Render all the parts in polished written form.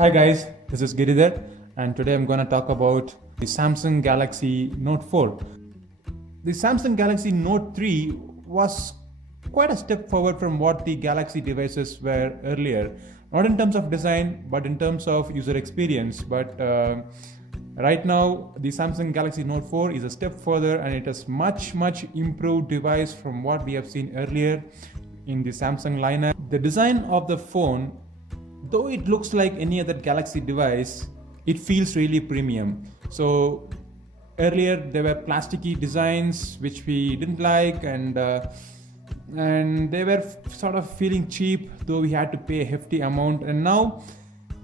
Hi guys, this is Giridhar and today I'm going to talk about the Samsung Galaxy Note 4. The Samsung Galaxy Note 3 was quite a step forward from what the Galaxy devices were earlier. Not in terms of design, but in terms of user experience. But right now, the Samsung Galaxy Note 4 is a step further and it is much improved device from what we have seen earlier in the Samsung lineup. The design of the phone, though it looks like any other Galaxy device, it feels really premium. So earlier there were plasticky designs which we didn't like, and they were sort of feeling cheap, though we had to pay a hefty amount. And now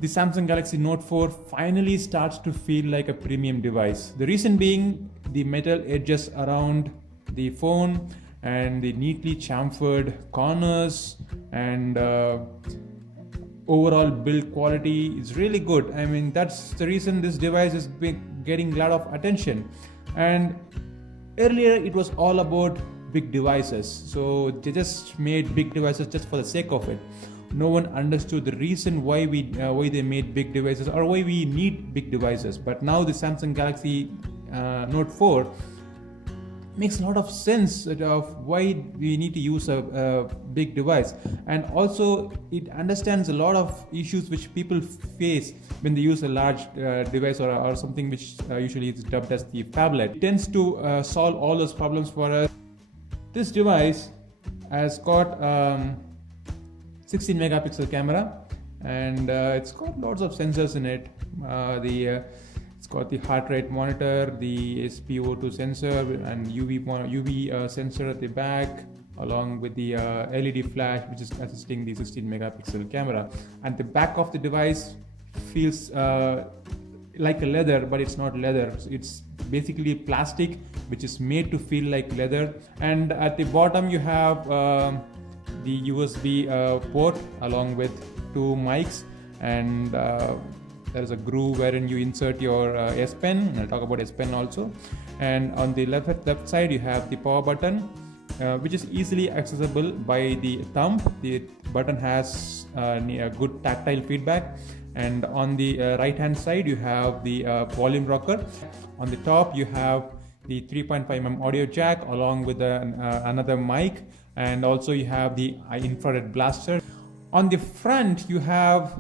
the Samsung Galaxy Note 4 finally starts to feel like a premium device. The reason being the metal edges around the phone and the neatly chamfered corners, and overall build quality is really good. I mean, that's the reason this device is getting a lot of attention. And earlier it was all about big devices, so they just made big devices just for the sake of it. No one understood the reason why they made big devices or why we need big devices. But now the Samsung Galaxy Note 4 makes a lot of sense of why we need to use a big device, and also it understands a lot of issues which people face when they use a large device or something which usually is dubbed as the phablet. It tends to solve all those problems for us. This device has got 16 megapixel camera, and it's got lots of sensors in it. It's got the heart rate monitor, the SpO2 sensor, and UV sensor at the back, along with the LED flash, which is assisting the 16 megapixel camera. And the back of the device feels like a leather, but it's not leather. It's basically plastic, which is made to feel like leather. And at the bottom, you have the USB port along with two mics, and there is a groove wherein you insert your S Pen. I'll talk about S Pen also. And on the left side, you have the power button, which is easily accessible by the thumb. The button has a good tactile feedback. And on the right hand side, you have the volume rocker. On the top, you have the 3.5mm audio jack along with another mic, and also you have the infrared blaster. On the front, you have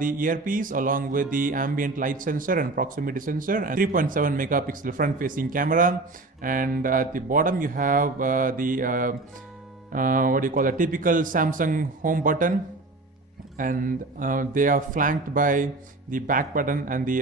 the earpiece along with the ambient light sensor and proximity sensor, and 3.7 megapixel front facing camera. And at the bottom, you have the typical Samsung home button, and they are flanked by the back button and the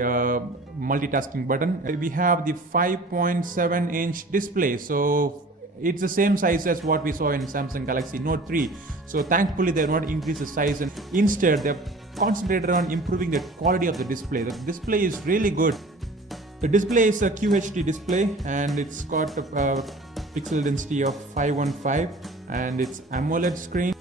multitasking button. We have the 5.7-inch display, so it's the same size as what we saw in Samsung Galaxy Note 3. So thankfully they have not increased the size, and instead they've concentrated on improving the quality of the display. The display is really good. The display is a QHD display, and it's got a pixel density of 515, and it's AMOLED screen.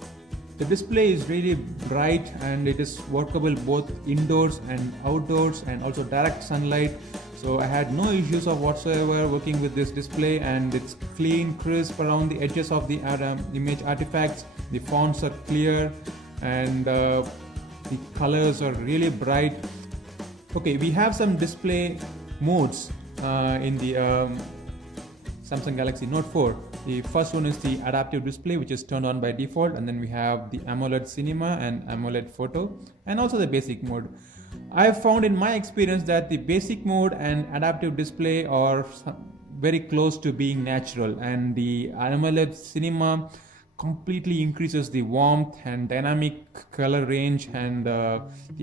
The display is really bright, and it is workable both indoors and outdoors, and also direct sunlight. So I had no issues of whatsoever working with this display, and it's clean, crisp around the edges of the image artifacts. The fonts are clear, and the colors are really bright. Okay, we have some display modes in the Samsung Galaxy Note 4. The first one is the adaptive display, which is turned on by default, and then we have the AMOLED Cinema and AMOLED Photo, and also the basic mode. I have found in my experience that the basic mode and adaptive display are very close to being natural, and the AMOLED Cinema completely increases the warmth and dynamic color range, and the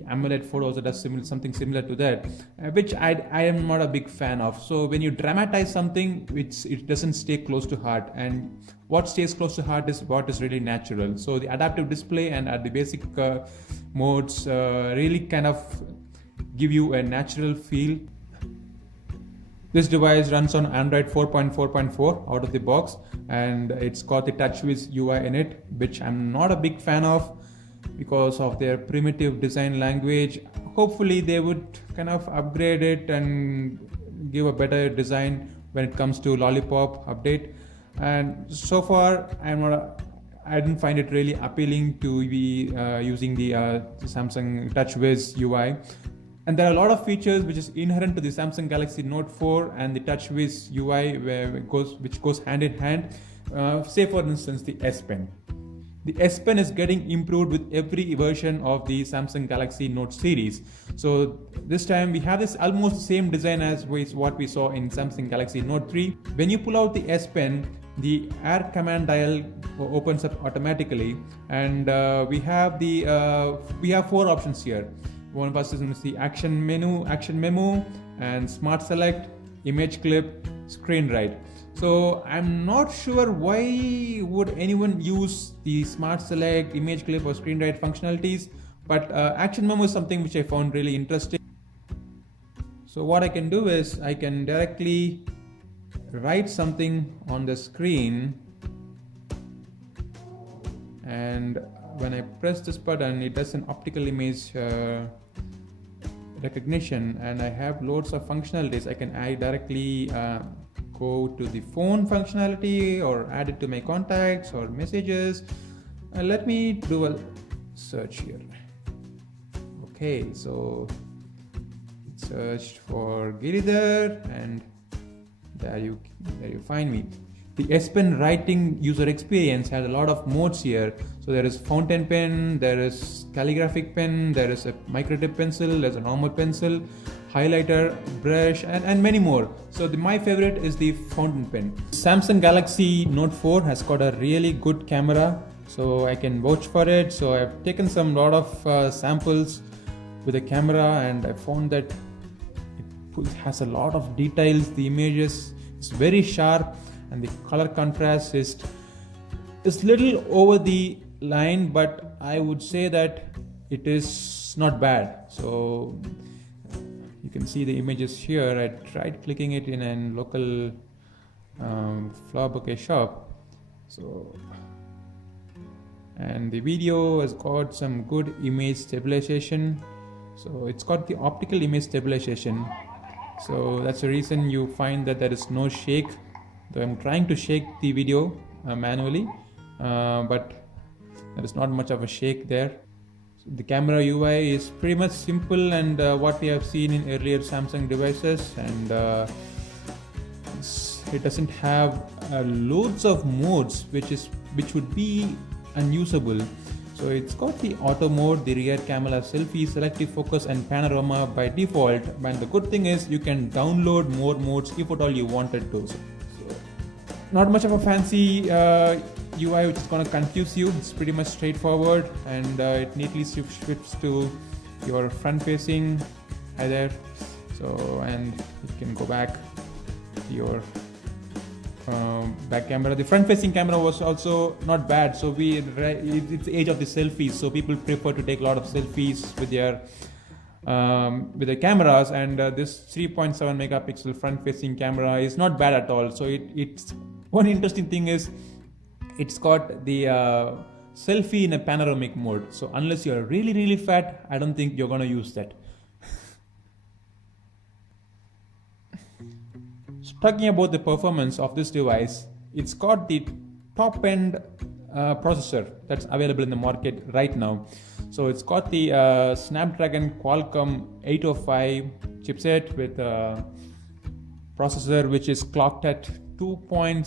AMOLED Photo also does something similar to that, which I am not a big fan of. So when you dramatize something, it doesn't stay close to heart, and what stays close to heart is what is really natural. So the adaptive display and the basic modes really kind of give you a natural feel. This device runs on Android 4.4.4 out of the box, and it's got the TouchWiz UI in it, which I'm not a big fan of because of their primitive design language. Hopefully they would kind of upgrade it and give a better design when it comes to Lollipop update. And so far I didn't find it really appealing to be using the Samsung TouchWiz UI. And there are a lot of features which is inherent to the Samsung Galaxy Note 4 and the TouchWiz UI which goes hand in hand. Say for instance the S Pen. The S Pen is getting improved with every version of the Samsung Galaxy Note series. So this time we have this almost same design as what we saw in Samsung Galaxy Note 3. When you pull out the S Pen, the air command dial opens up automatically, and we have 4 options here. One first is the action memo, and smart select, image clip, screen write. So I'm not sure why would anyone use the smart select, image clip or screen write functionalities, but action memo is something which I found really interesting. So what I can do is I can directly write something on the screen, and when I press this button it does an optical image recognition, and I have loads of functionalities. I can directly go to the phone functionality or add it to my contacts or messages. Let me do a search here. Okay, so it searched for Giridhar, and there you find me. The S Pen writing user experience has a lot of modes here. So there is fountain pen, there is calligraphic pen, there is a microtip pencil, there's a normal pencil, highlighter, brush, and many more. So my favorite is the fountain pen. Samsung Galaxy Note 4 has got a really good camera, so I can vouch for it. So I've taken some lot of samples with the camera, and I found that it has a lot of details. The images is very sharp, and the color contrast is little over the line, but I would say that it is not bad. So you can see the images here. I tried clicking it in a local flower bouquet shop. So, and the video has got some good image stabilization. So it's got the optical image stabilization. So that's the reason you find that there is no shake. Though I'm trying to shake the video manually, but there is not much of a shake there. So the camera UI is pretty much simple, and what we have seen in earlier Samsung devices, and it doesn't have loads of modes which would be unusable. So it's got the auto mode, the rear camera, selfie, selective focus and panorama by default, and the good thing is you can download more modes if at all you wanted to. So not much of a fancy UI which is going to confuse you. It's pretty much straightforward, and it neatly shifts to your front facing. Hi there. So, and you can go back to your back camera. The front facing camera was also not bad. So it's the age of the selfies, so people prefer to take a lot of selfies with their cameras, and this 3.7 megapixel front facing camera is not bad at all. So it's one interesting thing is it's got the selfie in a panoramic mode. So unless you're really fat, I don't think you're gonna use that. So talking about the performance of this device, it's got the top end processor that's available in the market right now. So it's got the Snapdragon Qualcomm 805 chipset with a processor which is clocked at 2.6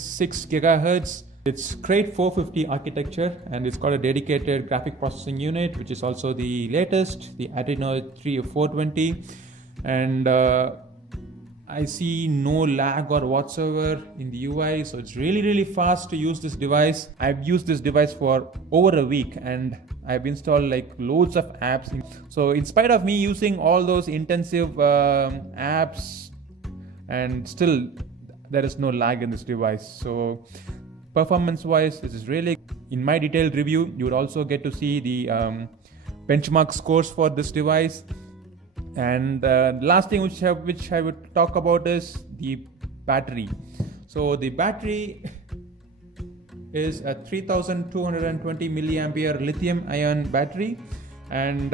gigahertz. It's Crate 450 architecture, and it's got a dedicated graphic processing unit which is also the latest, the Adreno 420, and I see no lag or whatsoever in the UI. So it's really fast to use this device. I've used this device for over a week, and I've installed like loads of apps. So in spite of me using all those intensive apps, and still there is no lag in this device. So performance wise, this is really, in my detailed review you would also get to see the benchmark scores for this device. And the last thing which I would talk about is the battery. So the battery is a 3220 milliampere lithium ion battery, and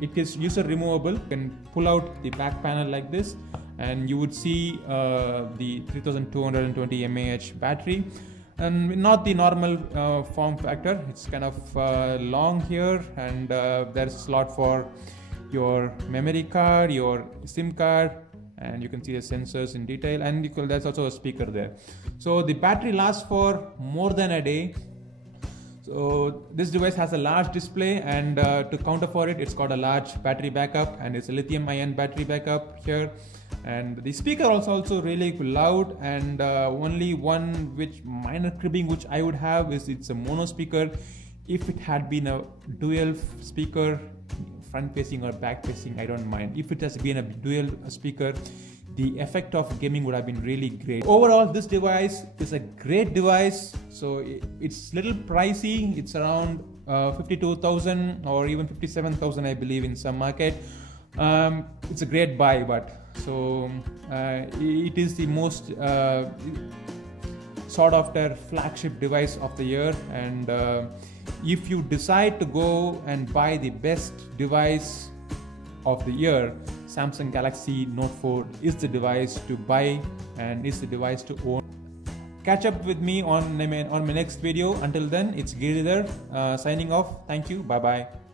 it is user removable. You can pull out the back panel like this, and you would see the 3220 mAh battery. and not the normal form factor. It's kind of long here, and there's a slot for your memory card, your SIM card, and you can see the sensors in detail, and there's also a speaker there. So the battery lasts for more than a day. So this device has a large display, and to counter for it, it's got a large battery backup, and it's a lithium-ion battery backup here. And the speaker also really loud, and only one minor cribbing which I would have is it's a mono speaker. If it had been a dual speaker, front facing or back facing, I don't mind. If it has been a dual speaker, the effect of gaming would have been really great. Overall, this device is a great device. So it's little pricey. It's around 52,000 or even 57,000, I believe, in some market. It's a great buy, but it is the most sought after flagship device of the year. And if you decide to go and buy the best device of the year, Samsung Galaxy Note 4 is the device to buy and is the device to own. Catch up with me on my next video. Until then, it's Giridhar signing off. Thank you. Bye bye.